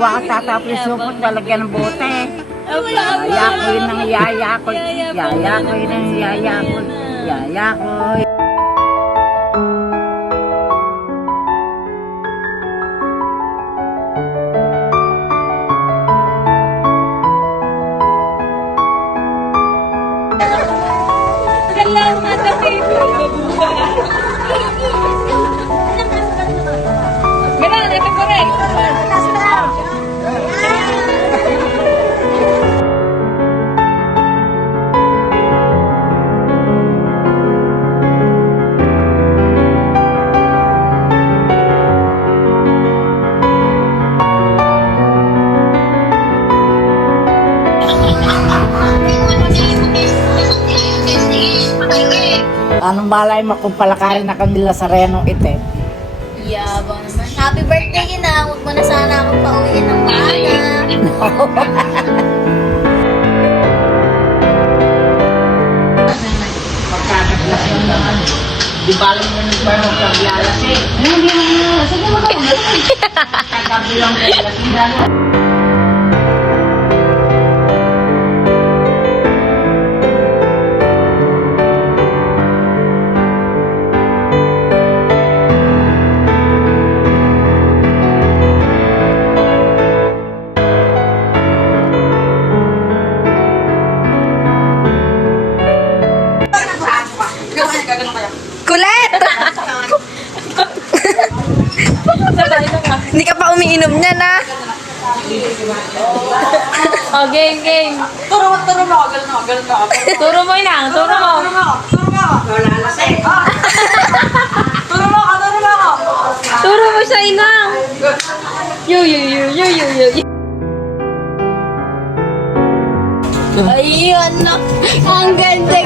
Baka tatapos yung supot, lalagyan ng bote. Yaya ko yun ng yaya ko. Yaya ko yun ng yaya ko. Yaya ko. Ganun, ito correct. Anong malay mo kung palakarin na kanila sa Reno ite? Yabang naman. Happy birthday, ina. Huwag mo na sana akong pauwiin ng maaga. Pagkakaglasing naman. Di ba alam mo nung parang magkaglalasing? Hindi mo. Sige mo ka. Kagabilang kaglasing dalawa. Kulit! Hindi ka pa umiinom niya na. Oh, game. Turo mo, ganun na. Turo mo inang, turo mo. Turo mo siya inang. Yo. Ayun na. Ang ganda.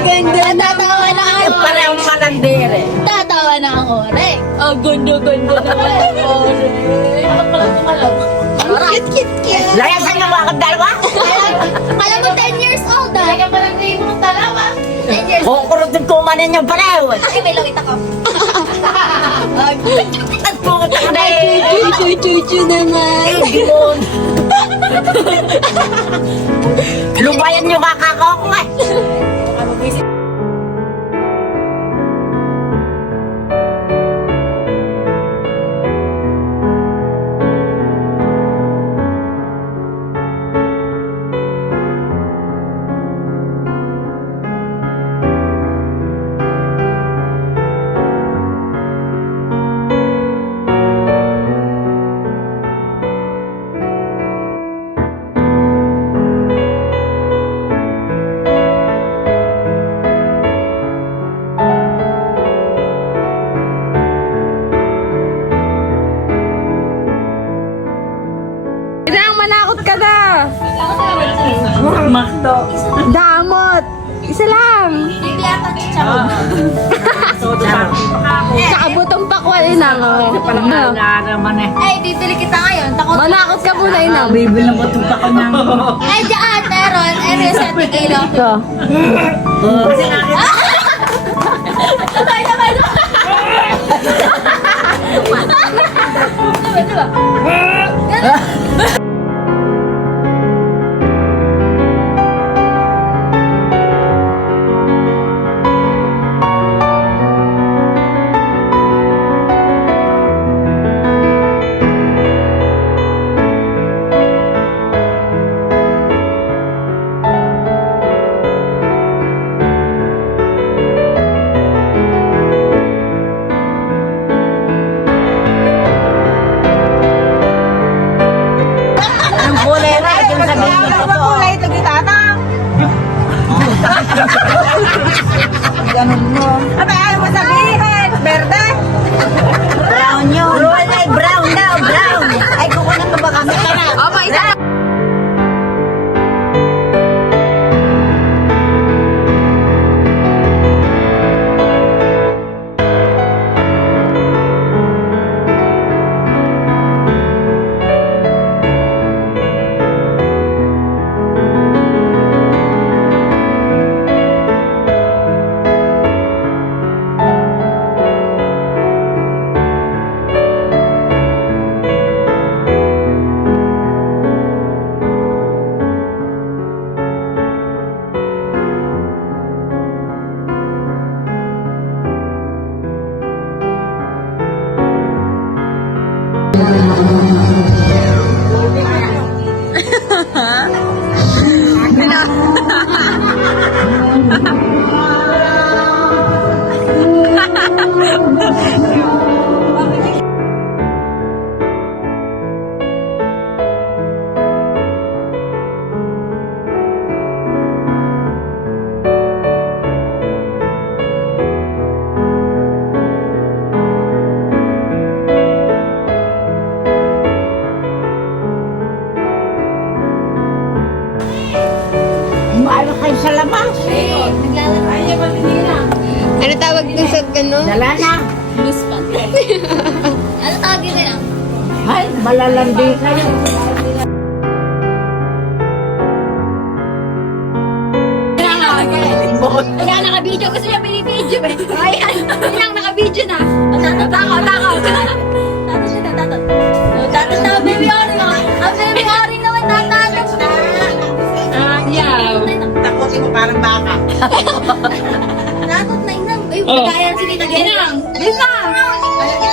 Tatawa na ako. Parang manandere. Tatawa na ako. Rek. Ang ganda naman ako. Rek. Cute. Layasan mo mga dalawa? Alam mo, 10 years old ah. Lagyan pa lang din mo talawa. 10 years old. Kukurutin ko manin yung pareho. Ay, may lawit ako. At pumunta ka na eh. Chuchu naman. Lumayan yung kakakaw ko eh. Inang, manakot ka na. Makdo. Damot. Isa lang. Hindi ata chicharon. Tsaka butong pakwal, inang. Parang naman eh. Ay, bibili kita ngayon. Takot. Manakot ka muna, inang. Bibili na ba itong pa ko ng... Ay, dyan, meron. Ano yung sa tigilo? Ito. Sabay. Diba? Ang kulay na, ito yung sabihin ko to. Ito gitatang. Ganun mo. Aba, ayaw mo sabihin. Berde. Brown yun. Ay, brown daw, brown. Ay, kukunan mo ba kami? Oh, may isa. kayo sa labas. Ano tawag dun sa gano'n? Dala na. Ano tawag yun na? Ay, malalandi kayo. Kaya naka-video. Gusto niya pinipidyo eh. Ayan. Kaya naka-video na. Takaw. Tatat na, baby oring. Ang baby oring naman tatatat na. Ayaw. Takotin mo parang baka. Tatat na inang. Ay, kaya si Tita Genang. Genang!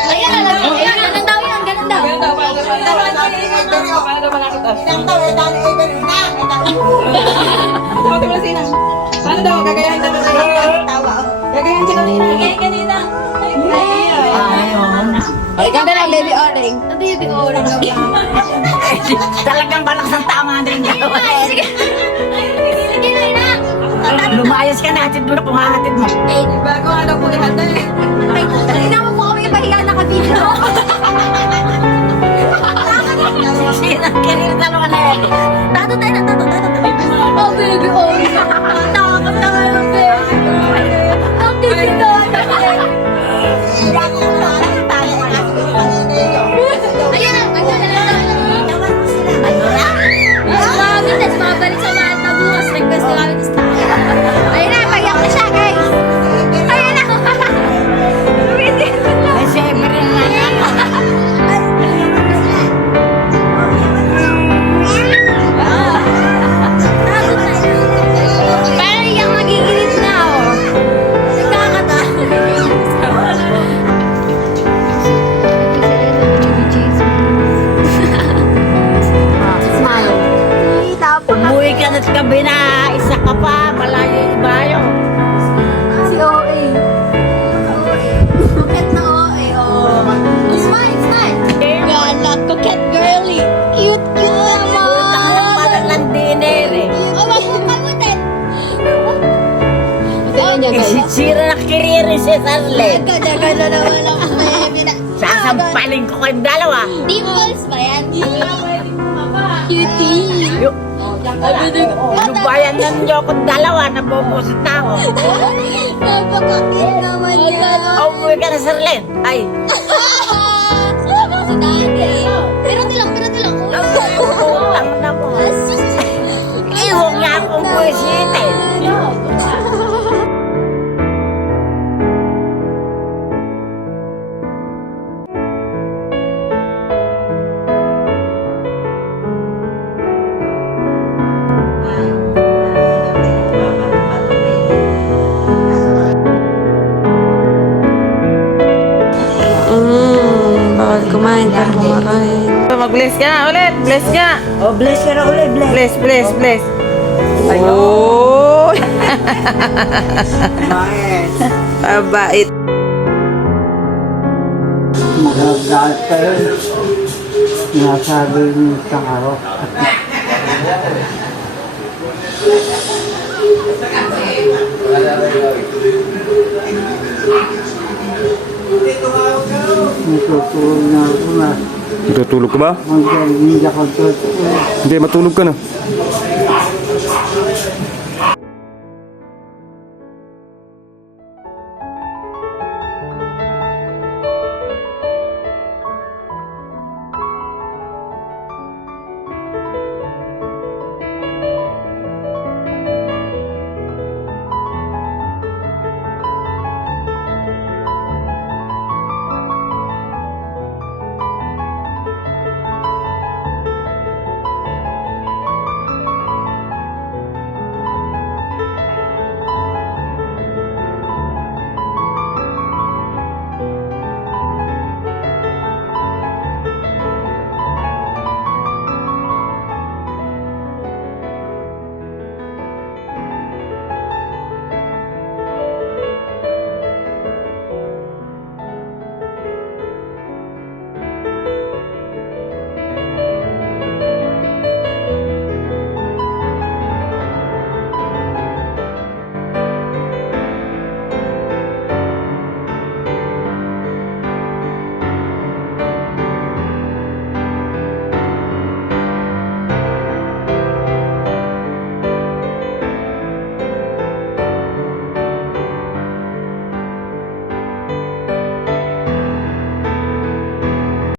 Ayan, ganun daw yan. Ganun daw. Isang daw, isang ibig na. Tawag mo na sinang. Paano daw? Gagayahin daw na tawa. Gagayahin si kanina. Kanina. Ayun. Ikaw na lang, baby oring. Ang baby oring daw yan. Talagang balak ng tama na yung dalawa. Sige. Sige na, inang. Lumayas ka na, hatid mo na kung hahatid mo. Bago ano po ihanda eh. Ay, kanina mo po kami pahiya naka-video. Sinang kanina dalawa na yan. Tatat. Oh, baby oring. Takot na ng baby. Ang titino. Ayan na, Mami, tas mabalik sa lahat na bukas. Request ko kami, tas tayo. Ayun na, payak na siya, guys. Ayun na. Ay, siyempre na yan. Parang yung nagigilit na, oh. Smile. Umuwi ka na sa kabina, isa ka pa, malayo yung bayo. Si OA. Coquette na, oh. Eh, oh. Smile. Gala, coquette girly. Cute naman. Parang landinere. Oh, magpapagutin. Tingnan niya, guys. Sira na kiriri si Sarlet. Daga na naman ang baby na. Sasampaling ko kayong dalawa. Dimples ba yan? Cutie. Ano ba yan ninyo kung dalawa, nabubusit na ako. Napaka-cute naman yan. Umuwi ka na Sarlet. Ay, Sama si daddy. Pero tilang. utang na mo. Iwong niya akong buwisitin. Bawal kumain para kumakain. Mag-bless ka na ulit. Bless ka. Oh, bless ka na ulit, bless. Bless. Ayun. Mabait. Magagalit pa yun. Sinasabi niyo sa araw. Natutulog na ako na. Natutulog ka ba? Hindi ako tutulog. Hindi, matulog ka na.